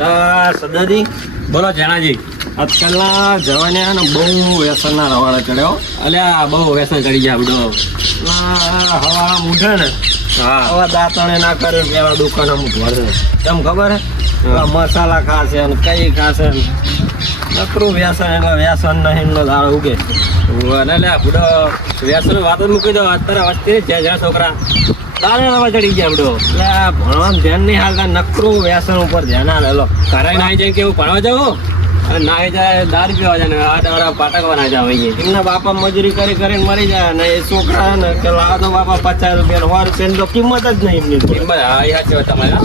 સદાજી. બોલો જણાજી આજકાલના જવાનિયાને બહુ વ્યસનના રવાડા ચડ્યો. અલ્યા બહુ વ્યસન ચડી ગયા બધો ના હવા મૂઠે ને. હા. હવે દાંતણે ના કરે પેલા દુકાને અમુક ભરે કેમ ખબર હે? મસાલા ખાશે ને કઈ ખાશે ને. નકરું વ્યસન એટલે વ્યસન નહીં નો દાળ ઉગે. અને બુડો વ્યસન વાત મૂકી દો. અત્યારે વસ્તી છે જ્યાં છોકરા. દારૂ ચડી ગયા બધો એટલે ભણવામાં ધ્યાન નહીં હાલતા નકરું વ્યસન ઉપર ધ્યાન હાલે. લો ઘરે નાઈ જાય કેવું ભણવા જવું? અને નાઈ જાય દારૂ પીવા જાય ને આઠ વાળા પાટકવા ના જાવ એમના બાપા મજૂરી કરી કરીને મરી જાય ને એ છોકરા ને કે તો બાપા પચાસ રૂપિયા સો રૂપિયાની તો કિંમત જ નહીં એમની કિંમત હા એ સાચી વાત તમારે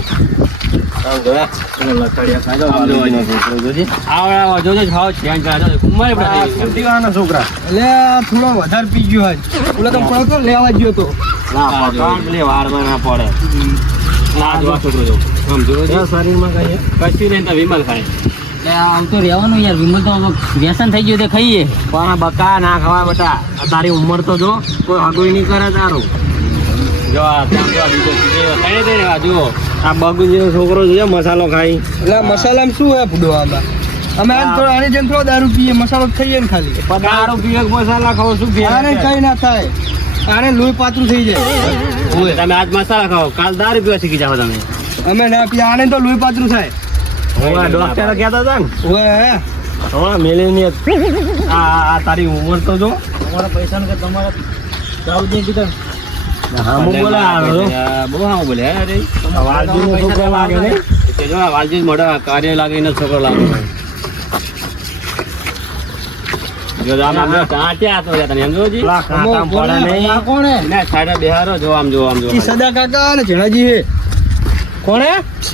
છોકરો બધા એટલે થોડો વધારે પી ગયો હોય તો વ્યસન થઈ ગયું તે ખાઈએ પણ બકા ના ખાવા બટા તારી ઉંમર તો જો કોઈ હગુઈ નહીં કરે તારું જો જુઓ. આ બગુજીનો છોકરો જોઈએ મસાલો ખાઈ. એટલે મસાલા મસાલામાં શું હે ફૂડો આમાં અમે આજ થોડો આની જેમ થોડો દારૂ પીએ મસાલો જ ખાઈએ ને ખાલી. દારૂ પીએ મસાલા ખાવ શું આને ફેર કઈ ના થાય. આને લોહી પાતળું થઈ જાય. તમે આજ મસાલા ખાઓ કાલ દારૂ પીવા શીખી જાવ તમે. અમે ના પીએ આને તો લોહી પાતળું થાય. ડોક્ટર કહેતા હતા ને. ઓએ હે. આ આ તારી ઉંમર તો જો. તમારા પૈસા ને તમારા દારૂ દે કીધા? હા હું બોલે આ જો. આ બહુ હા બોલે હે રે છોકરો લાગે ને તે જો વાલજી જ કાર્ય લાગે એનો છોકરો લાગે. જો આમ આમ જો. તો તને એમ જોજી પેલા પડે નહીં. આ ના સાઈડે બેહારો જો આમ જો આમ જો સદા કાકા અને જેણાજી કોણ?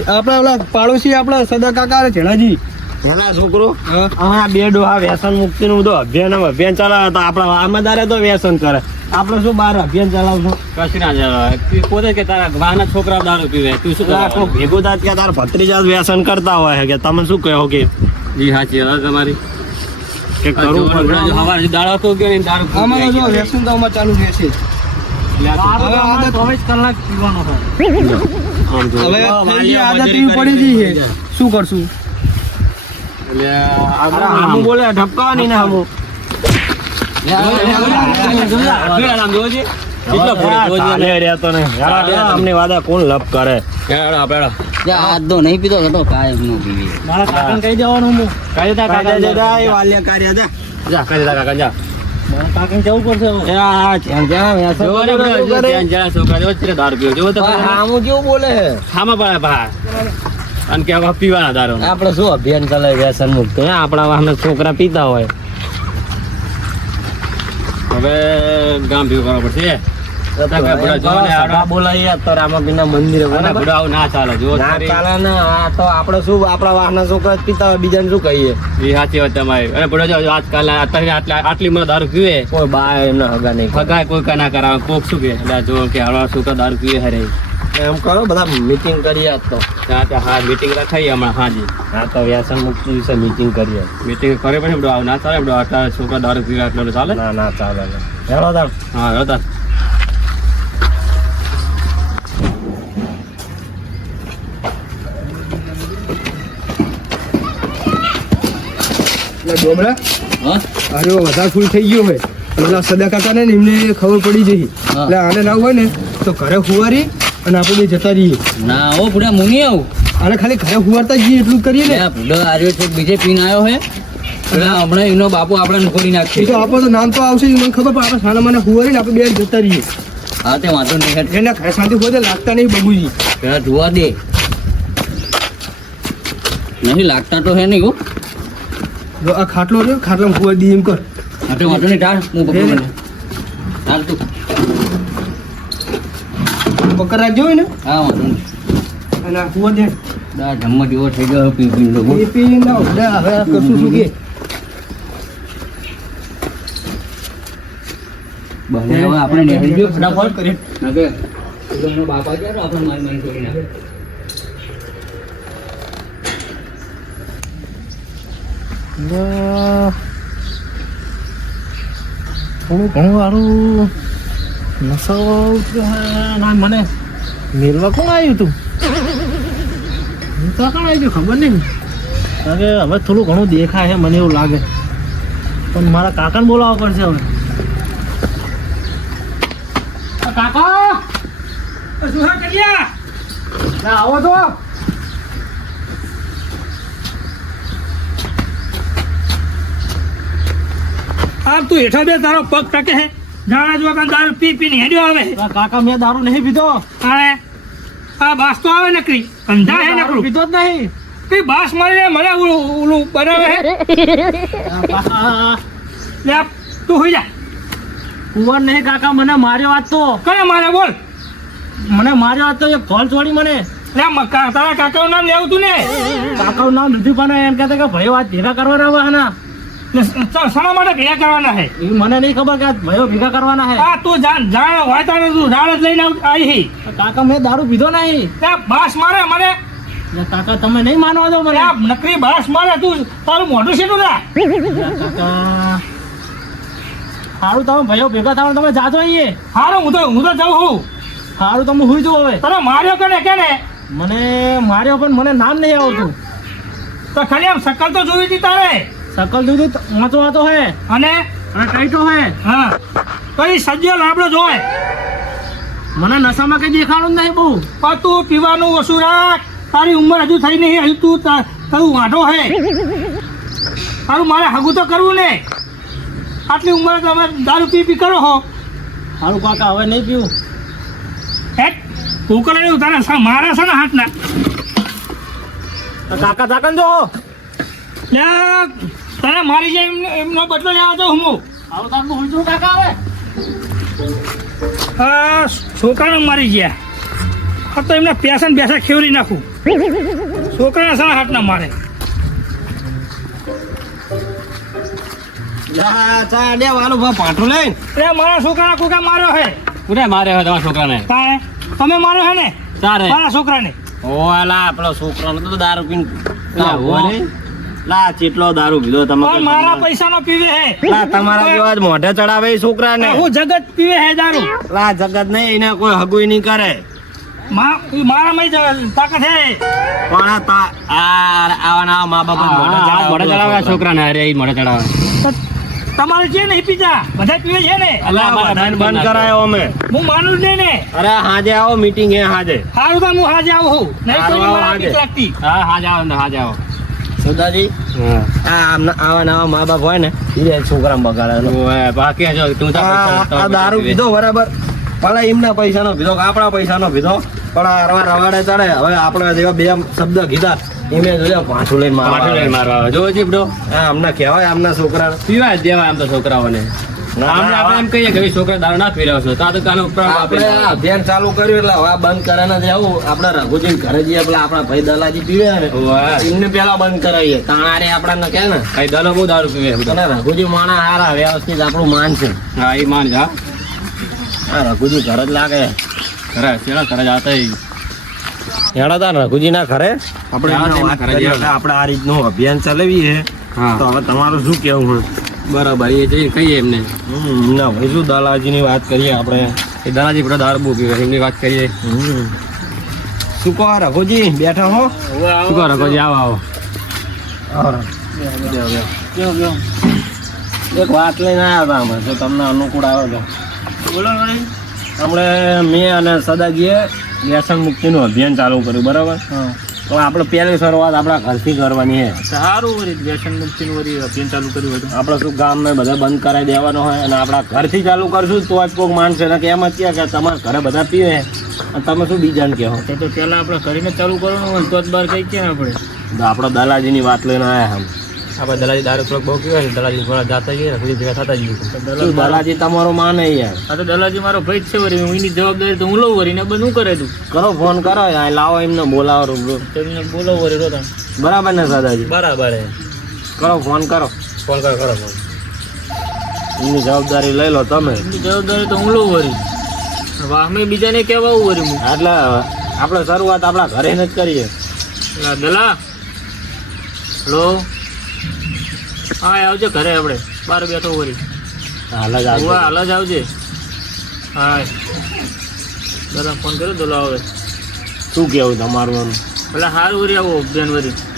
આપણા ઓલા પાડોશી આપણા સદા કાકા અને જેણાજી પેલા છોકરો? હા. હા બે ડોહા વ્યસન મુક્તિ નું બધું અભિયાન અભિયાન ચલાવે તો આપણા આમદારે તો વ્યસન કરે. આપણે શું બાર અભિયાન ચલાવશું? કશું ના જવાય પોતે કે તારા વાહના છોકરા દારૂ પીવે. તું શું આ કોઈ ભેગું થાય કે તારા ભત્રીજા વ્યસન કરતા હોય કે તમે શું કહો કે? જી સાચી તમારી. કે કરવું પડે. હવારે દાડો તો ગયો દારૂ આમાં જો વ્યસન તો અમારે ચાલુ રહેશે. જ. હવે કલાક પીવાનો હોય આમ જો. હવે આદત એવી પડી ગઈ છે. શું કરશું? હામું બોલે ઢપકા નહીં. ને હામું આમ કોણ લપ કરે? હેડો આપણે હેડો આ તો નહીં પીતો તો કાંઈ નો પીવે. મારા કાકાને કહી દેવાનું હું. કહી દેતા કાકા કાકા જતા એ વાલિયા કાર્ય જા. જા કહી દેતા કાકા જા. કાકાને જવું પડશે આ જ્યાં વ્યસન જોવો ને. ત્યાં જ્યાં છોકરા ને દારૂ પીવો. જોવો તો હામું કેવું બોલે? છે ખામાં પડે ભા અને કે હવે પીવાના દારૂ આપણે શું અભિયાન ચાલે વ્યસન મુક્ત? હે આપણા વાહના છોકરા પીતા હોય. હવે ગામ ભેગું કરવા પડશે આવું આટલા મને દારૂ પીવે. કોઈ બા એમના હગા નહીં કરે. કોઈ કા ના કરાવે કોક શું કે? જો કે હળવા છોકરા દારૂ પીવે હરે. એમ કરો બધા મીટિંગ કરીએ તો. હા મીટિંગ રખાઈએ હમણાં હાજી. હા તો વ્યસન મુક્તિ વિશે મીટિંગ કરીએ. મીટિંગ કરે પછી બધું આવું ના ચાલે બધું આટલા છોકરા દારૂ પીવા બધું ચાલે. ના ના ચાલે ને. હેલો તાર. હા હેલો એટલે ડોમરા હા? અરે વધારે ફૂલ થઈ ગયો હોય સદા કાકા ને એમને ખબર પડી જઈ. એટલે આને ના હોય ને તો ઘરે હુવારી અને આપણે બે જતા રહીએ. ના હો ભૂડા મુની આવું. અરે ખાલી ઘરે હુવારતા જઈએ એટલું કરીએ ને. આ આવ્યો છે બીજે પીન આવ્યો હે. એટલે હમણાં એનો બાપુ આપણે નોકરી નાખશે. તો આપણો તો નામ તો આવશે મને ખબર પણ આપણે સાના મને હુવારી ને આપણે બે જતા રહીએ. હા તે વાંધો નહીં. એના ઘરે શાંતિ હોય તો લાગતા નહીં બબુજી. પેલા જોવા દે. નહીં લાગતા તો હે નહીં હો. જો આ ખાટલો રહ્યો ખાટલામાં હુવા દઈએ એમ કર. હા તો વાંધો નહીં ટાળ હું પકડું મને. ટાળ તું. પકડ રાખજો ને? હા વાંધો નહીં અને આ હુવા દે દા જમવા જેવો થઈ ગયો પી પી લો એ પી ના હવે કશું શું કે? બને હવે આપણે નીકળી જો ફટાફટ. કરી ના એનો બાપા કે આપણે મારી મારી કરી નાખે ઘણું ઘણું વાળું. નશો ના, મને મેલવા કોણ આવ્યું તું? હું તો કાકા આવી ખબર નહીં. કારણ કે હવે થોડું ઘણું દેખાય છે, મને એવું લાગે. પણ મારા કાકાને બોલાવવા પડશે હવે. કાકા! આવો તો. આ તું હેઠા બે તારો પગ ટકે હે જાણા જો કાં દારૂ પી પીને હેડ્યો આવે. કાકા મેં દારૂ નહીં પીધો. અરે આ બાસ તો આવે નકરી. અંધા હે નકરું. પીધો જ નહીં. કઈ બાસ મારીને મને ઓલું બનાવે હે? લે તું હોઈ જા. કુંવર નહીં કાકા મને માર્યો આજ તો. કરે મારે બોલ? મને માર્યો આજ તો એ ફોન છોડી મને. તારા કાકાનું નામ લેવું તું ને. કાકાનું નામ લીધું પણ એમ કહેતા કે ભાઈ વાત ભેગા કરવાના ચાલ શાના માટે ભેગા કરવાના હે? એ મને નહીં ખબર કે ભાઈઓ ભેગા કરવાના હે. આ તું જાણ જાણ હોય તારે તું જાણ જ લઈને આવી હી. કાકા મેં દારૂ પીધો નહીં. ત્યાં બાસ મારે મને. કાકા તમે નહીં માનવા દો મને. આ નકરી બાસ મારે તું તારું મોઢું છે તું કાકા સારું તમે ભાઈઓ ભેગા થવાનું તમે જાતો અહીંયા. સારું હું તો હું તો જાઉં છું સારું તમે હું જો હવે. તને માર્યો કે કેને? મને માર્યો પણ મને નામ નહીં આવતું તો ખાલી આમ સકલ તો જોઈ હતી તારે. શકલ દૂધ વાંચો વાંચો હે અને ટાઈટો હે. હા. તો એ સજ્જો લાબડો જોય. મને નશામાં કઈ દેખાડું નહીં બહુ. પણ તું પીવાનું ઓછું રાખ. તારી ઉંમર હજુ થઈ નહીં હજુ તું તારું વાંઢો હે. તારું મારે હગું તો કરવું ને. આટલી ઉંમરે તમે દારૂ પી પી કરો હો. સારું કાકા હવે નહીં પીવું. હે તું કરે એવું તારે મારા છે ને હાથના. કાકા તાકન જો લે તારે મારી જાય એમને બદલો લેવા તો હું. આવો હુઈ જવું કાકા આવે આ છોકરાને મારી ગયા. આ તો એમને પેસન બેસા ખેવરી નાખું. છોકરાના સારા હાથના મારે. પાઠું લઈને એ મારા છોકરાને કોઈ કાંઈ માર્યો હે. કોને મારે હવે તમારા છોકરાને? તારે? તમે માર્યો હે ને? તારે. મારા છોકરાને. ઓ લા પેલો છોકરાનો તો દારૂ પીને લા, ચેટલો દારૂ પીધો તમે પણ મારા પૈસાનો પીવે હે. લા તમારા જેવા જ મોઢે ચડાવે છોકરા છોકરાને. હું જગત પીવે હે દારૂ. લા જગત નહીં એને કોઈ હગુઈ નહીં કરે. મારા ઈ મારામાં જ તાકાત હે. પણ તા- આ આવા મા બાપ મોઢે મોઢે ચડાવે છોકરાને. અરે મોઢે ચડાવે. તમારે છે નહીં પીતા બધા પીવે છે ને? બંધ કરાયો અમે. હું માનું જ ને. અરે હાજે આવો મીટિંગ હે હાજે. સારું તો હું હાજે આવું નહીં તો હાજે. લાગતી હા હા જાઓ અંદર, હા જાઓ સુદાજી આ આવા નવા મા બાપ હોય ને એ છોકરા બગાડે બાકી હજો તું આ દારૂ પીધો બરાબર. ભલે એમના પૈસાનો પીધો આપણા પૈસાનો પીધો. પણ આ રવાડે ચડે. હવે આપણા જેવા બે શબ્દ કીધા એમને પાછું લઈને પાછું લઈને મારવા મારવા જોવો છે બડો હા અમને કહેવાય આમના છોકરા પીવા જ આમ તો છોકરાઓને. આપણે એમ કહીએ કે છોકરા દારૂ ના પી છો. તો આ તો કાલે આપણે અભિયાન ચાલુ કર્યું એટલે હવે બંધ કરે ને આપણે રઘુજી ઘરે જઈએ પેલા આપણા ભાઈ દલાજી પીવે ને એમને પેલા બંધ કરાવીએ. તાણારે આપણને કહે ને કઈ દલો બહુ દારૂ પીવે અને રઘુજી માણા હારા વ્યવસ્થિત આપણું માન છે. હા એ માન જા આ રઘુજી ઘર જ લાગે. ખરા ચેડા ખરા જાતા. હેડા તા રઘુજી ના ઘરે? આપણે ઘરે આપણે આ રીતનું અભિયાન ચલાવીએ. હા. તો હવે તમારું શું કેવું હોય? બરાબર એ જઈને કહીએ એમને. હમ, ના ભાઈ શું દાદાજીની વાત કરીએ આપણે. એ દાદાજી પડે દારૂ બહુ પીવે એમની વાત કરીએ. હમ. શું કહો રઘુજી? બેઠા હો? શું કહો કોઈ આવો આવો. એક વાત લઈને આવ્યા હતા અમે તો તમને અનુકૂળ આવે તો. બોલો આપણે મેં અને સદાજીએ વ્યસન મુક્તિનું અભિયાન ચાલુ કર્યું બરાબર? તો આપણે પહેલી શરૂઆત આપણા ઘરથી કરવાની છે. સારું વળી વ્યસન મુક્તિનું વરી અભિયાન ચાલુ કર્યું હતું. આપણે શું ગામને બધા બંધ કરાવી દેવાનો હોય અને આપણા ઘરથી ચાલુ કરશું તો જ કોઈક માનશે ને કે એમ જ કહે કે તમારા ઘરે બધા પીવે. અને તમે શું બીજાને કહો? તો પહેલાં આપણે કરીને ચાલુ કરવાનું હોય તો જ બહાર કઈ કે આપણે. તો આપણે દલાજીની વાત લઈને આવ્યા હમ. આપણે દલાજી દારૂ થોડોક બહુ કહેવાય છે દલાજી થોડા જાતા જઈએ ને પછી ભેગા થતા જઈએ. દલાજી તમારો માને યાર? આ તો દલાજી મારો ભાઈ છે વરી હું એની જવાબદારી તો હું લઉં વળી ને બધું કરે તું. કરો ફોન કરો યાર લાવો એમને બોલાવો રૂબરૂ એમને બોલાવો વરી રોતા. બરાબર ને દાદાજી? બરાબર કરો ફોન કરો. ફોન કરો કરો ફોન. એમની જવાબદારી લઈ લો તમે. જવાબદારી તો હું લઉં વરી અમે બીજાને કહેવા વરી હું. એટલે આપણે શરૂઆત આપણા ઘરે જ કરીએ. દલા. હલો હા આવજે ઘરે આપણે. બાર બેઠો વળી. હાલ જ આવજો. હાલ જ આવજે. હા. દલા ફોન કર્યો દોલો હવે. શું કેવું તમારું એમ? પેલા હારું રે આવો બેન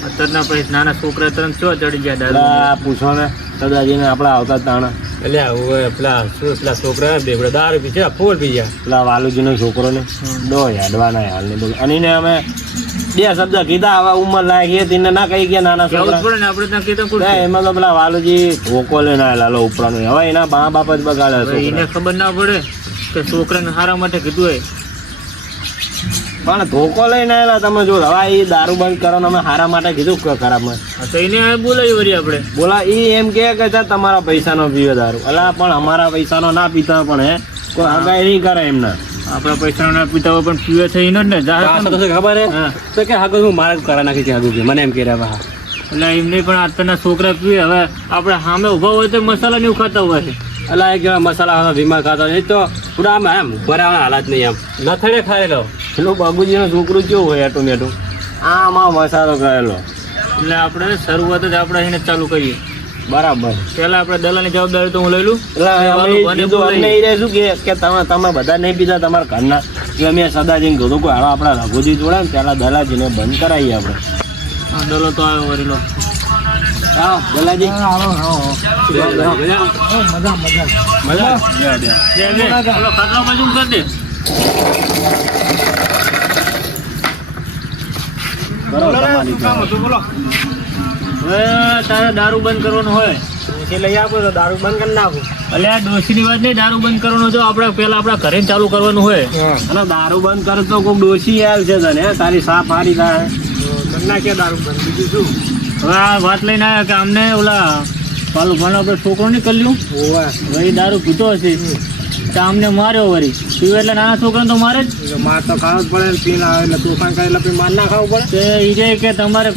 અત્યારના પછી નાના છોકરા ત્રણ ચો ચડી ગયા દાદા? પૂછો ને દાદાજીને આપણા આવતા તાણા. એટલે હવે પેલા શું પેલા છોકરા બે દાર પી છે ફૂલ પી ગયા. પેલા વાલુજીનો છોકરો ને. ડો યાડવાના હાલ ને બોલ અને અમે બે શબ્દ કીધા આવા ઉંમર લાયક છે તેને ના કહી ગયા નાના છોકરા. પડે આપણે કીધું ના, એમાં તો પેલા વાલુજી ધોકો લઈને આવેલા લો ઉપરાનો. હવે એના બા બાપ જ બગાડે એને ખબર ના પડે કે છોકરાને સારા માટે કીધું હોય. પણ ધોકો લઈને આવેલા તમે જો હવે એ દારૂ બંધ કરવાનું અમે હારા માટે કીધું કે ખરાબમાં હા, તો એને બોલાવી વળી આપણે. બોલા એ એમ કે કે તમારા પૈસાનો પીવે દારૂ. અલા પણ અમારા પૈસાનો ના પીતા પણ હે. કોઈ આગાહી નહીં કરે એમના. આપણા પૈસાના પિતાઓ પણ પીવે થઈ ન ને જાહેર તો ખબર હે? તો કે હાગો હું મારે કરા નાખી છે હાગો મને એમ કે રહ્યા બા એટલે એમને પણ અત્યારના છોકરા પીવે. હવે આપણે સામે ઊભા હોય તો મસાલા નહીં ખાતા હોય. છે અલા એક જણા મસાલા હવે વીમા ખાતા હોય. તો પૂરા આમ એમ બરાબર હાલત નહીં આમ. નથડે ખાયેલો પેલું બાબુજીનો છોકરું કેવું હોય એટું મેટું આમાં મસાલો કરેલો એટલે આપણે શરૂઆત જ આપણે એને ચાલુ કરીએ. બરાબર. પહેલા આપણે દલાલની જવાબદારી તો હું લઈ લઉં. એટલે અમે કીધું અમને એ રહે કે કે તમે તમે બધા નહીં પીતા તમારા ઘરના. કે અમે સદાજીને કીધું કોઈ હાલો આપણા રઘુજી જોડે ને પહેલા દલાજીને બંધ કરાવીએ આપણે. હા દલો તો આવ્યો દલાજી. મજા? લે લે પેલો બાજુ કરી દે. બરાબર તમારી હવે તારે દારૂ બંધ કરવાનું હોય. પછી લઈ આપો તો દારૂ બંધ કરી નાખો. એટલે આ ડોશીની વાત નહીં દારૂ બંધ કરવાનું જો આપણે પહેલા આપણા ઘરે ચાલુ કરવાનું હોય. અને દારૂ બંધ કરે તો કોઈ ડોસી આવેલ છે તને? તારી સાફ હારી થાય. નાખ્યા દારૂ બંધ. બીજું શું? હવે આ વાત લઈને આવ્યા કે અમને ઓલા પાલું ભણો આપણે છોકરો નહીં કર્યું એ દારૂ પીતો હશે. તો અમને માર્યો વળી. પીવે એટલે નાના છોકરાને તો મારે જ. માર તો ખાવું જ પડે પીને આવે એટલે તોફાન કરે એટલે માર ના ખાવું પડે. એ કે તમારે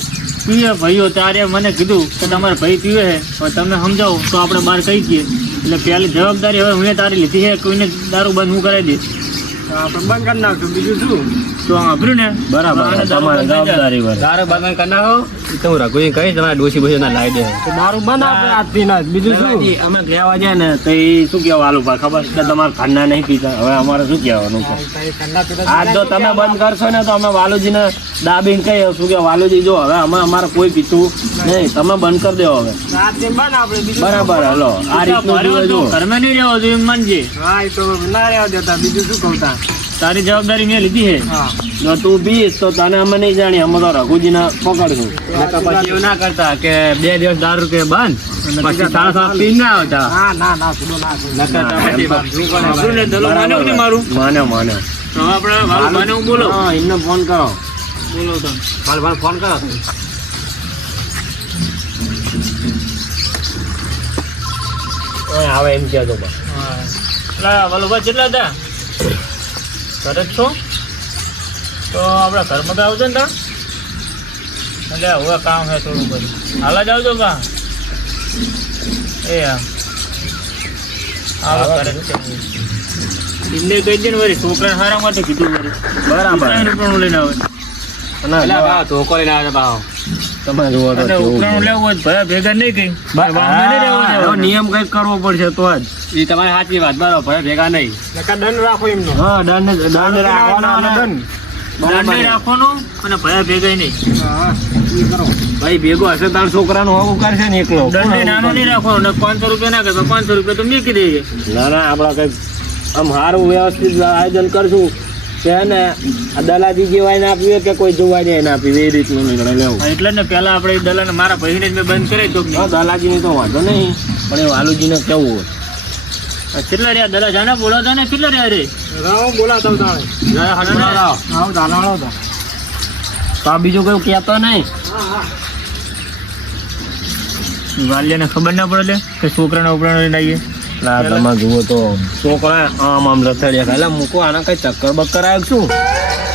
પીવે ભાઈઓ, ત્યારે મને કીધું કે તમારે ભાઈ પીવે છે હવે તમે સમજાવો, તો આપણે બહાર કહી દઈએ એટલે પહેલી જવાબદારી હવે હું તારી લીધી છે, કોઈને દારૂ બંધ હું કરાવી દઈશ. આપણે બંધ કરી નાખશું બીજું શું? તો સાંભળ્યું ને બરાબર આને દારૂ તમારી બંધ થઈ જાય. જવાબદારી બરાબર તારે બાદ કરી નાખો. તો હું રઘુજી કહીશ તમારા ડોસી બોસી ના લાવી દે. તો દારૂ બંધ આપણે આજથી ના. બીજું શું? અમે કહેવા જાય ને તો એ શું કહેવા આલુ પા ખબર કે તમારે ખાના નહીં પીતા? હવે અમારે શું કહેવાનું છે? આજ જો તમે બંધ કરશો ને તો અમે વાલુજીને દાબીને કહીએ શું કે વાલુજી જો હવે અમે અમારે કોઈ પીતું નહીં. તમે બંધ કરી દેવો હવે. બરાબર હલો. આ રીતનું ભર્યો જોઈએ તો જો ઘરમાં નહીં રહેવો જોઈએ એમ હા એ તો ના રહેવા દેતા. બીજું શું કહું તારી જવાબદારી મેં લીધી હે. જો તું બી તો તને અમે નહીં જાણીએ અમે તો રઘુજીને પકડશું. પછી એવું ના કરતા કે બે દિવસ દારૂ કે બંધ પછી સાડા સાત પી ના આવતા. ના ના ના ના ને માને માને આપણે બોલો? એમને ફોન કરો. બોલો તમે. ફોન કરો. આવે એમ કહેતો કેટલા હતા? ઘરે જ છો? તો આપણા ઘરમાં તો આવજો ને તા. એટલે હવે કામ છે થોડું બધું. હાલ જ આવજો કા? એ હા છે. એમને કહી દે ને છોકરાને હારા માટે કીધું બરાબર. ઉપરાણું લઈને આવે. એટલે બા ધોકો લઈને આવે બાવ તમે જુઓ તો અને કેવું ઉપરાણું છે. લેવું હોય ભેગા નહીં કઈ. નિયમ કંઈક કરવો પડશે તો જ એ તમારી સાચી વાત બરાબર ભેગા નહીં. દંડ રાખો એમનો. હા દંડ દંડ રાખવાનો અને દંડ. રાખવાનો અને ભયા ભેગા નહીં. ભાઈ ભેગો હશે તાર છોકરાનું હોવું કરશે ને એકલો. દંડ નાનો નહીં રાખવાનો ને પાંચસો રૂપિયા ના કરતો પાંચસો રૂપિયા તો મૂકી દઈએ. ના ના આપડા કંઈક આમ સારું વ્યવસ્થિત આયોજન કરશું. કે ને દલાજી જેવાય ના પીવે કે કોઈ જોવાય ના પીવે એ રીતનું નીકળે લેવું એટલે ને પેલા આપણે દલાને મારા ભાઈને જ મેં બંધ કરી તો દલાજીની તો વાંધો નહીં પણ એ વાલુજીને કેવું હોય? કેટલા રહ્યા? દાદા જાને બોલાવતા ને કેટલા રહ્યા રે? બોલાતો તો. આ બીજું કયું કહેતો નહીં? વાલ્યાને ખબર ના પડે કે છોકરાના ઉપરાણ લઈને આવીએ. ના તમે જુઓ તો. છોકરા આમ આમ લથડિયા ખાલા મૂકો આના કઈ ચક્કર બક્કર આવ્યો શું?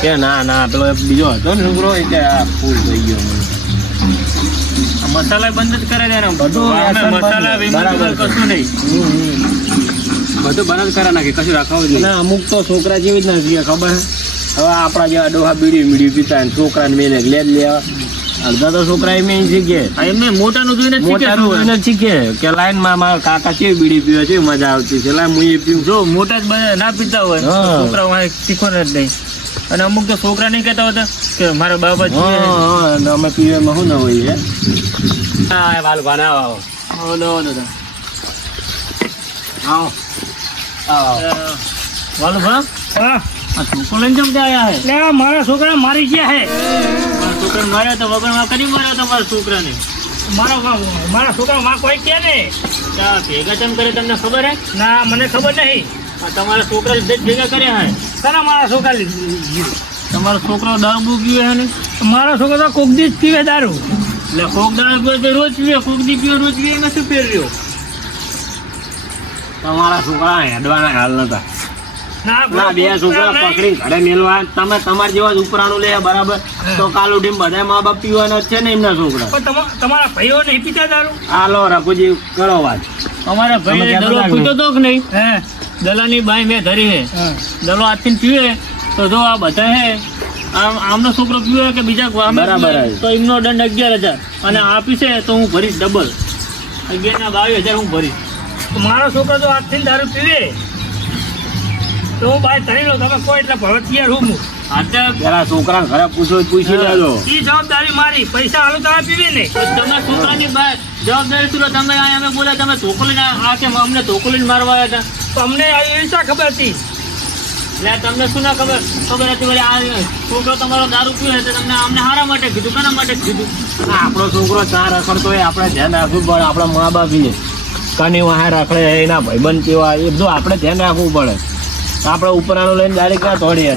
કે ના ના પેલો બીજો હતો ને છોકરો એ કે આ ફૂલ થઈ ગયો. મને. મસાલા બંધ જ કરે ને બધું. મસાલા કશું નહીં. બંધ જ કરે નાખી કશું રાખવું જ નહીં. ના અમુક તો છોકરા જેવી જ નથી ખબર? હવે આપણા જેવા ડોહા બીડી બીડી પીતા છોકરાને મેં લે લેવા. અડધા તો છોકરા એમ શીખે. એમને મોટાનું જોઈને શીખે મોટાનું જોઈને શીખે કે લાઈનમાં મારા કાકા કેવી બીડી પીવે છે મજા આવતી છે. લાઈન હું એ પીવું જો મોટા જ ના પીતા હોય છોકરા શીખવાના જ નહીં. અને અમુક તો છોકરા નહીં કહેતા હોતા કે મારા બાબા અમે પીવામાં શું ના હોય હા વાલ ભાને આવો. આવો આવો. વાલુભા હા આ છોકરો લઈને એટલે મારા છોકરા મારી ગયા હે. છોકરા માર્યા તો વગરમાં કરી માર્યા તમારા છોકરાને મારા મારા છોકરા માં કોઈ કે નહીં. ભેગા ચમ કરે તમને ખબર હે ના, મને ખબર નહીં. તમારા છોકરા ભેગા કર્યા હે તારા મારા છોકરા તમારો છોકરો દારૂ પીવે હે ને મારો છોકરો તો કોક દી પીવે દારૂ. એટલે કોક દારૂ પીવે રોજ પીવે, કોક દી પીવે, રોજ પીવે ફેર રહ્યો? તમારા છોકરા હેડવાના હાલ નતા. ના બે છોકરા પકડી ઘરે મેલવા તમે તમારા જેવા જ ઉપરાણું લે બરાબર? તો કાલ ઉઠીને બધા મા બાપ પીવાના છે ને એમના છોકરા. તમારા ભાઈઓ નહીં પીતા દારૂ? હાલો રઘુજી કરો વાત. અમારા ભાઈ દલો પીતો તો કે નહીં? હે. દલાની બાઈ મેં ધરી હે. દલો હાથથી પીવે. તો જો આ બધા હે આમ આમનો છોકરો પીવે કે બીજા બરાબર તો એમનો દંડ અગિયાર હજાર. અને આપીશે તો હું ભરીશ ડબલ અગિયાર ના બાવીસ હજાર હું ભરીશ. મારો છોકરો તો આજથી દારૂ પીવે તો હું બાય ધરી લઉં તમે કોઈ એટલે ભરવા તૈયાર હું પેલા છોકરા ઘરે પૂછો તો પૂછી લેજો. એ જવાબદારી મારી. પૈસા હાલો તમે પીવે ને. તમે છોકરાની જવાબદારી તું લો? તમે આ અમે બોલ્યા તમે ધોકો લઈને આ કે અમને ધોકો લઈને મારવા આવ્યા હતા? તો અમને આ એવી શા ખબર હતી? એટલે તમને શું ના ખબર? ખબર હતી વળી આ છોકરો તમારો દારૂ પીવે છે તમને અમને હારા માટે કીધું? કોના માટે કીધું? આપણો છોકરો ચાર રખડતો હોય આપણે ધ્યાન રાખવું પડે આપણા મા બાપ છે કાની વાહે રખડે એના ભાઈબંધ કેવા એ બધું આપણે ધ્યાન રાખવું પડે. આપણે ઉપરાણું લઈને ડાયરેક્ટ ક્યાં તોડી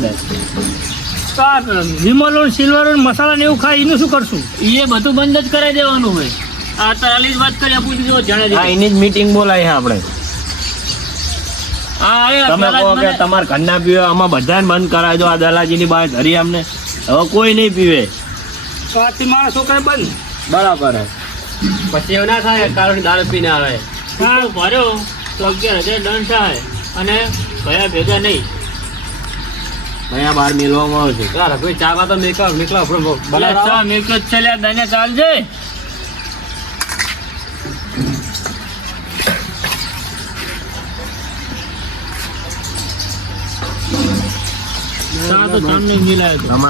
તો વિમલો સિલ્વર મસાલા ને એવું ખાય એનું શું કરશું? એ બધું બંધ જ કરાવી દેવાનું હોય. આ તાલી જ વાત કરી આપું છું જાણે હા એની જ મીટિંગ બોલાવી આપણે. તમે કહો કે તમારા ઘરના પીવે આમાં બધાને બંધ કરાવી દો આ દલાજીની બહાર ધરી અમને. હવે કોઈ નહીં પીવે. મારા છોકરા બંધ. બરાબર પછી એવું ના થાય કારણ દારૂ પીને આવે. હા ભર્યો તો અગિયાર હજાર દંડ થાય. અને ભયા ભેગા નહીં. અહીંયા બહાર મેળવામાં આવે છે. કોઈ ચા નીકળો આપણો ભલે ચા ચાલજે.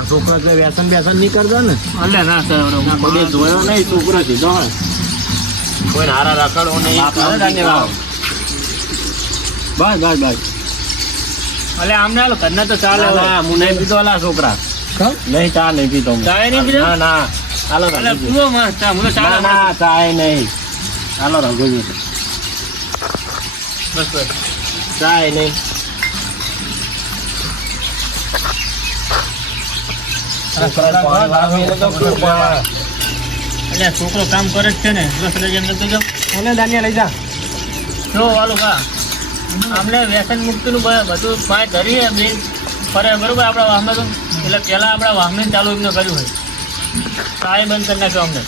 છોકરા વ્યસન વ્યસન નહીં કરતા ને? અલ્યા ના સર કોઈ જોયો નહીં છોકરો સીધો હોય. કોઈ હારા રાખડો નહીં. બસ બસ બસ. અલે આમને હાલો ઘરના તો ચાલે ના, હું નહીં પીતો અલા છોકરા. નહીં ચા નહીં પીતો હું. ચાય નહીં પીધો? ના ના. હાલો પૂરો રઘુજી. પીવો માં ચા, હું તો ના ના ના ચાય નહીં. હાલો રાખો બસ બસ. ચાય નહીં. વાળવું એટલે તો છોકરો કામ કરે જ છે ને. બસ રજા દાનિયા લઈ જો. જો વાલું કા આપણે વ્યસન મુક્તિનું બધું પાય ધરીએ બે ફરે બરાબર? આપણા વાહમે તો એટલે પહેલાં આપણા વાહમે ચાલુ એમને કર્યું હોય. કાંઈ બંધ કરી નાખ્યો અમને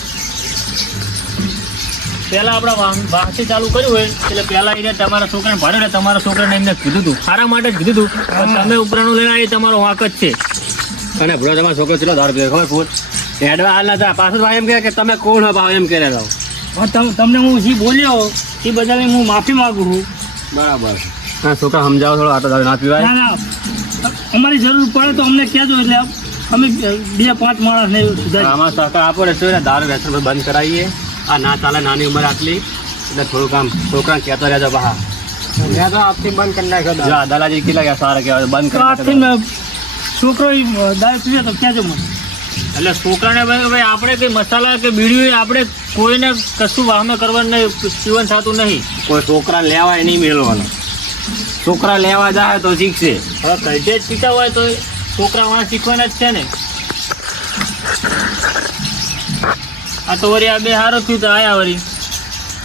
પહેલાં આપણા વાહ વાહથી ચાલુ કર્યું હોય એટલે પહેલાં એને તમારા છોકરાને ભાડે એટલે તમારા છોકરાને એમને કીધું હતું સારા માટે જ કીધું હતું તમે ઉપરાણું લઈને આવી તમારો વાંક જ છે. અને ભૂલો તમારા છોકરો ચલો દારૂ પીવે ખબર હેડવા હાલ ના પાછું ભાઈ એમ કહે કે તમે કોણ હો ભાવ એમ કહે રહો પણ તમ- તમને હું જે બોલ્યો એ બદલ હું માફી માગું છું. બરાબર. હા છોકરા સમજાવો થોડો આટલો દારૂ ના પીવાય. ના ના. અમારી જરૂર પડે તો અમને કહેજો એટલે અમે બે પાંચ માણસને ને આમાં સરકાર આપો ને શું દારૂ વ્યસન બંધ કરાવીએ. આ ના ચાલે નાની ઉંમર આટલી. એટલે થોડું કામ છોકરા કહેતો રહેજો બહાર મેં તો આપથી બંધ કરી નાખ્યો દાદાજી કેટલા સારા કહેવાય બંધ કરી મેં છોકરો દારૂ પીવે તો કહેજો મને. એટલે છોકરાને ભાઈ ભાઈ આપણે કઈ મસાલા કે બીડી આપણે કોઈને કશું વાહમે કરવાનું નહીં જીવન થતું નહીં. કોઈ છોકરા લેવાય નહીં મેળવાનો. છોકરા લેવા જાય તો શીખશે. હવે કઈ જ શીખતા હોય તો છોકરા વાળા શીખવાના જ છે ને. આ તો વળી આ બે હારો થયું તો આયા વળી.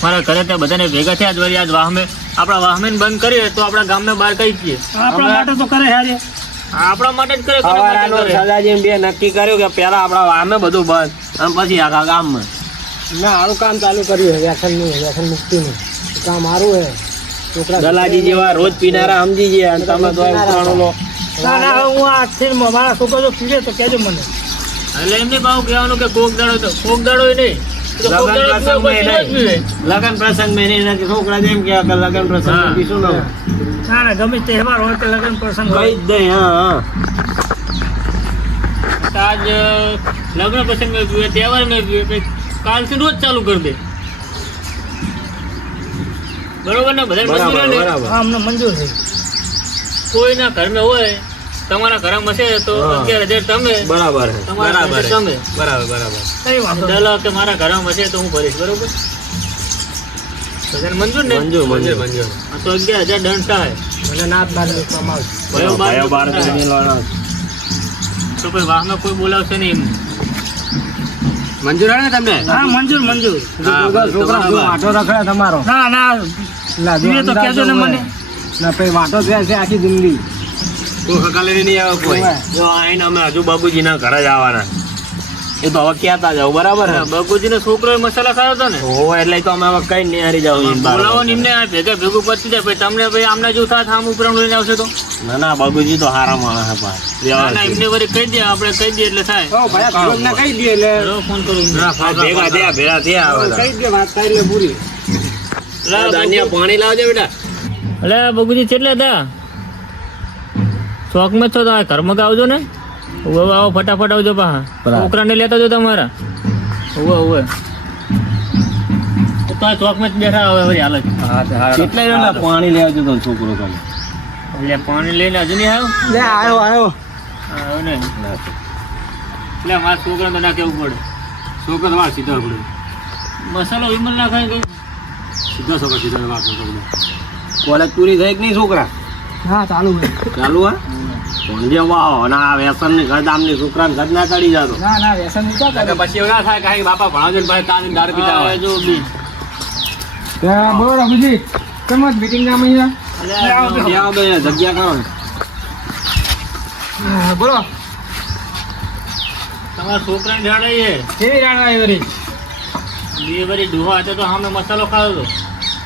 મારા ઘરે ત્યાં બધાને ભેગા થયા જ વળી આજ વાહમે. આપણા વાહમેન બંધ કરીએ તો આપણા ગામને બહાર કઈ છીએ આપણા માટે તો કરે હારે આપણા માટે જ કરે? સદાજી બે નક્કી કર્યું કે પેલા આપણા વામે બધું બંધ અને પછી આખા ગામમાં. ના સારું કામ ચાલુ કર્યું છે વ્યસનનું વ્યસન મુક્તિનું. કામ સારું છે. છોકરા દલાજી જેવા રોજ પીનારા સમજી ગયા અને તમે તો ઉપરાણું લો ના ના હવે હું છે મારા છોકરો જો પીવે તો કહેજો મને. એટલે એમને બહુ કહેવાનું કે કોક દાડો તો કોક દાડો નહીં. લગન નહીં. લગન પ્રસંગ મેં નહીં નથી છોકરા જેમ કે કે લગન પ્રસંગ. પીશું ને ના ના ગમે તહેવાર હોય કે લગ્ન પ્રસંગ કઈ જ દે હા આજ લગ્ન પ્રસંગ મેં પીવે તહેવાર મેં પીવે કાલથી રોજ ચાલુ કરી દે. બરોબર ને? બધા મંજૂર અમને મંજૂર છે. કોઈના ઘરમાં હોય તમારા ઘરમાં હશે તો. અગિયાર હજાર તમે બરાબર છે. બરાબર ઘરમાં તમે. બરાબર બરાબર. કઈ વાંધો ચાલો કે મારા ઘરમાં હશે તો હું ભરીશ બરોબર? મંજૂર ને? મંજૂર મંજૂર. મંજૂર મંજૂર. તો અગિયાર હજાર દંડ થાય. મને નાત બાર નીકળવામાં આવશે. ભયો બાર ભયો બાર તો નીલવાનો જ. તો પછી વાહમાં કોઈ બોલાવશે નહીં મંજૂર આવે તમને? હા મંજૂર મંજૂર. છોકરા બસ તો છોકરા બરાબર. વાંટો રખડે તમારો. ના ના. લા, તો કહેજો ને મને. ના પછી વાંટો થયા છે આખી જિંદગી. કોઈ હકાલે નહીં આવે કોઈ? જો આઈને અમે હજુ બાબુજીના ઘરે જ આવવાના. એ તો હવે કહેતા જાવ બરાબર? ને બગુજીનો છોકરો મસાલા ખાયો હતો ને? હોય એટલે તો અમે હવે કઈ નહીં હારી જાવ બોલાવો ને આ ભેગા ભેગું જાય પછી તમને ભાઈ આમને જો થાય આમ ઉપરામ લઈને આવશે તો? ના ના તો હારા માણસ ના ના એમને કહી દે આપણે કહી એટલે થાય. તો ભાઈ દે એટલે. ચલો, ફોન કરું. ભેગા થયા ભેગા થયા આવે કહી દે વાત થાય એટલે પૂરી. દાનિયા પાણી લાવજે બેટા. અલે બગુજી કેટલે હતા ચોકમાં જ છો તમે ઘરમાં તો આવજો ને. ઉવે આવો ફટાફટ આવજો પા બરાબર. છોકરાને લેતા જો તમારા. ઉવે ઉવે. તો આ ચોકમાં જ બેઠા હવે વળી હાલ. જ કેટલા જણા? પાણી લેવા જતો છોકરો તમે એટલે પાણી લઈને હજુ નહીં આવ્યો? લે આવ્યો આવ્યો. આવ્યો ને? એટલે મારા છોકરાને તો ના કેવું પડે. છોકરો તમારે સીધો પડે. મસાલો વિમલ ના ખાય કઈ સીધો છોકરો સીધો છોકરો કોલેજ પૂરી થઈ કે નહીં છોકરા? હા ચાલુ ચાલુ હા? કોંજે વાહ અને વ્યસનની ઘર આમની છોકરાને ઘર ના કાઢી જતો ના ના વ્યસન નહીં ક્યાં પછી એવું ના થાય કે બાપા ભણાવજો ને પછી તારે દારૂ પીતા હોય. જો બી. કરે બોલો રઘુજી કેમ મીટિંગ નામ અહીંયા જગ્યા કરો બોલો. તમારા છોકરાને જાડે છે કેવી રાણા આવી વળી? બે ડોહા હતા તો સામે મસાલો ખાયો હતો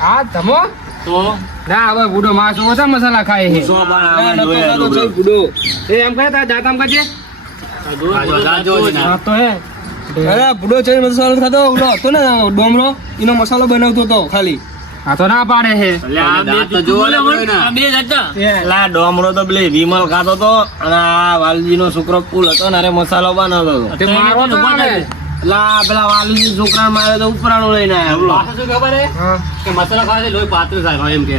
હા તમો? તો? ના હવે બુડો માસ ઓછા મસાલા ખાય છે. સો પણ ના, આમાં નતો જોયા ખાતો બુડો એ એમ કહે તારા દાંત આમ કરજે. આ ડોહા હા, બધા જો, જો, છે. હા તો હે. અરે બુડો છે મસાલો ખાતો ઓલો હતો ને ડોમરો એનો મસાલો બનાવતો હતો ખાલી. હા તો ના પાડે છે. એટલે આ ને બોલે, પડે હતા. લા ડોમરો તો પેલી વિમલ ખાતો તો અને આ વાલજી નો છોકરો પુલ હતો ને અરે મસાલો બનાવતો હતો. મારો. લા પેલા વાલજી છોકરા મારે તો ઉપરાણું લઈને આવ્યા. પાછું શું ખબર હે? કે મસાલા ખાવા છે લોહી પાત્ર થાય એમ કે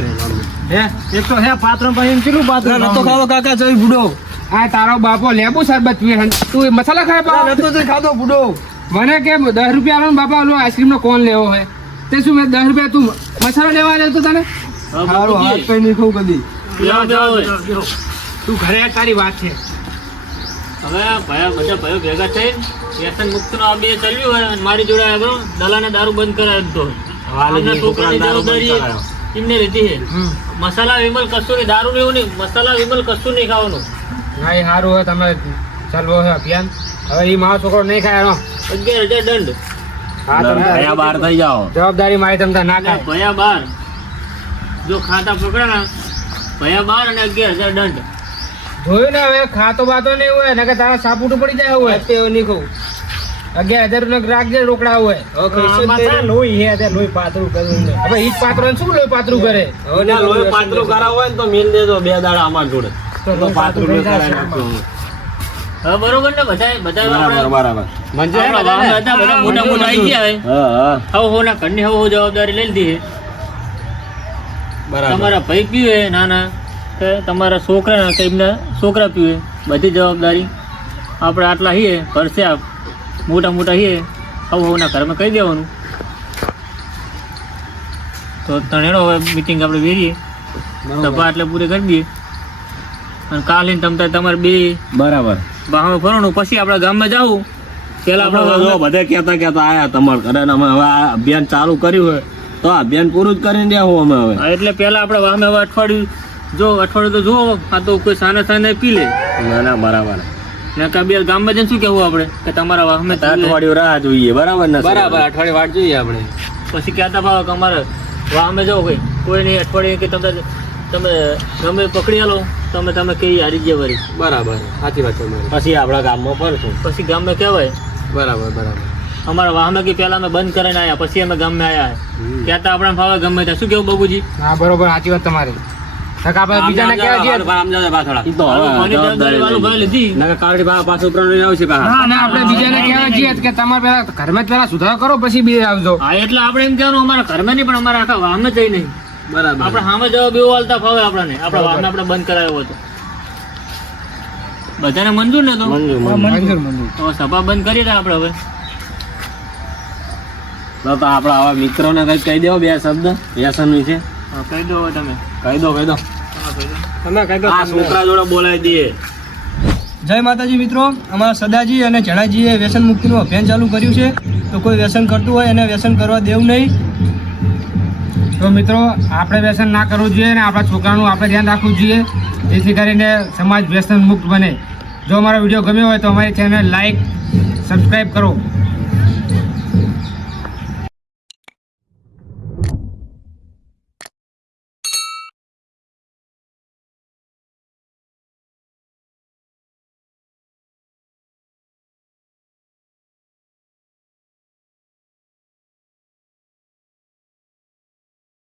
હે? એક તો હે પાત્ર એમ કેટલું પાત્ર નતો ખાવો? કાકા જોઈ બુડો આ તારો બાપો લેબુ શરબત પીએ તું એ મસાલા ખાય પા નતો તો ખાતો બુડો મને કે દસ રૂપિયા આલો બાપા ઓલો આઈસ્ક્રીમ નો કોણ લેવો હે? તે શું મેં દસ રૂપિયા તું મસાલા લેવા લેતો તો તને? હવે હાથ. કઈ નહીં ખાઉં કદી. તું ઘરે તારી વાત છે. હવે ભયા બધા ભયો ભેગા થઈ વ્યસન મુક્ત નો આ બે ચાલ્યું હોય અને મારી જોડે આવ્યો દલાને દારૂ બંધ કરાવી દીધો છોકરાની જવાબદારી. એમને લીધી છે. મસાલા વિમલ કશું નહીં દારૂ નહીં નહીં મસાલા વિમલ કશું નહીં ખાવાનું. ના એ સારું હોય તમે ચાલવો છે અભિયાન. હવે એ મારો છોકરો નહીં ખાય એનો અગિયાર હજાર દંડ. હા બહાર થઈ જાઓ. જવાબદારી મારી તમને ના ખાય. ભયા બાર જો ખાતા પકડાણા ભયા બાર અને અગિયાર હજાર દંડ. જોયું ને હવે ખાતો બાતો નહીં હોય ને કે તારા સાપુટું પડી જાય હોય. તે નહીં કહું. અગિયાર હજારનું રાખજે રોકડા હોય. લોહી હે તે લોહી પાતળું કરવું હવે ઈ જ શું લોહી પાતળું કરે? ના, લોહી પાતળું કરાવવું હોય તો મિલ દેજો બે દાડા અમાર જોડે. તો તો પાતળું કરાવી હવે બરોબર ને બધા બધા બરાબર આપણે- હે આપણા બધાને? વાહન હતા, બધા મોટા મોટા આવી ગયા હવે હા હા. હવે ઘરની હવે જવાબદારી લઈ લીધી બરાબર. તમારા ભાઈ પીવે નાના કે તમારા છોકરા એમના છોકરા પીવે બધી જવાબદારી. આપણે આટલા હીએ પરસે આપ. મોટા મોટા છે હવે હોના ઘરમાં કહી દેવાનું. તો તણેડો હવે મિટિંગ આપણે વેરીએ. સભા એટલે પૂરી કરી દઈએ. અને કાલે તમે તમારે બે. બરાબર. વાહનો ફરવાનું પછી આપણા ગામમાં જાવું પેલા આપણે બધે કહેતા કહેતા આયા તમારે ઘરે અમે હવે આ અભિયાન ચાલુ કર્યું હોય તો આ અભિયાન પૂરું જ કરીને દેવું અમે હવે. એટલે પેલા આપણે વાહમે હવે અઠવાડિયું જો અઠવાડિયું તો જુઓ આ તો કોઈ સાને સાને પી લે. ના ના બરાબર. ને કા બે ગામમાં જઈને શું કહેવું આપણે? કે તમારા વાહમે અઠવાડિયો રાહ જોઈએ બરાબર ને બરાબર અઠવાડિયે વાટ જોઈએ આપણે. પછી કહેતા ભાવ કે અમારે વાહમે જાઓ કોઈ કોઈ નહીં અઠવાડિયે કે તમે તમે ગમે પકડી આલો તમે તમે કઈ હારી ગયા વળી. બરાબર સાચી વાત તમારી. પછી આપણા ગામમાં ફરશું. પછી ગામમાં કહેવાય બરાબર બરાબર. અમારા વાહમે કે પહેલા અમે બંધ કરીને આવ્યા પછી અમે ગામમાં આવ્યા. કહેતા આપણે ફાવે ગમે ત્યાં. શું કેવું બાબુજી હા બરોબર સાચી વાત તમારી. કાકા આપણે બીજાને કહેવા જઈએ ઈ તો હવે વાલુભાઈની જવાબદારી જવાબદારી વાલુભાઈએ લીધી. પાછું ઉપરાંત આવશે પાછા અને આપણે બીજાને કહેવા જઈએ કે તમારે પેલા ઘરમાં પેલા સુધારો કરો પછી બી આવજો. હા એટલે આપણે એમ કહેવાનું અમારા ઘરમાં નહીં પણ અમારા આખા વાહમાં જઈ નહીં. બરાબર. આપણે સામે જવાબ એવો હાલતા ફાવે આપણને. આપણા વાહન આપણે બંધ કરાયો હતો બધાને મંજૂર ને તો? મંજૂર તો સભા બંધ કરી દે આપણે હવે. તો તો આપણા આવા મિત્રોને કંઈક કહી દેવો બે શબ્દ વ્યસન વિશે. કહી દો તમે. કહી દો કહી દો હા, કહી દો. તમે કહી દો છોકરા જોડે બોલાવી દઈએ. જય માતાજી મિત્રો. અમારા સદાજી અને જણાજીએ વ્યસન મુક્તિનું અભિયાન ચાલુ કર્યું છે. તો કોઈ વ્યસન કરતું હોય એને વ્યસન કરવા દેવું નહીં. તો મિત્રો આપણે વ્યસન ના કરવું જોઈએ અને આપણા છોકરાનું આપણે ધ્યાન રાખવું જોઈએ. જેથી કરીને સમાજ વ્યસન મુક્ત બને. જો અમારો વીડિયો ગમ્યો હોય તો અમારી ચેનલ લાઈક સબસ્ક્રાઈબ કરો.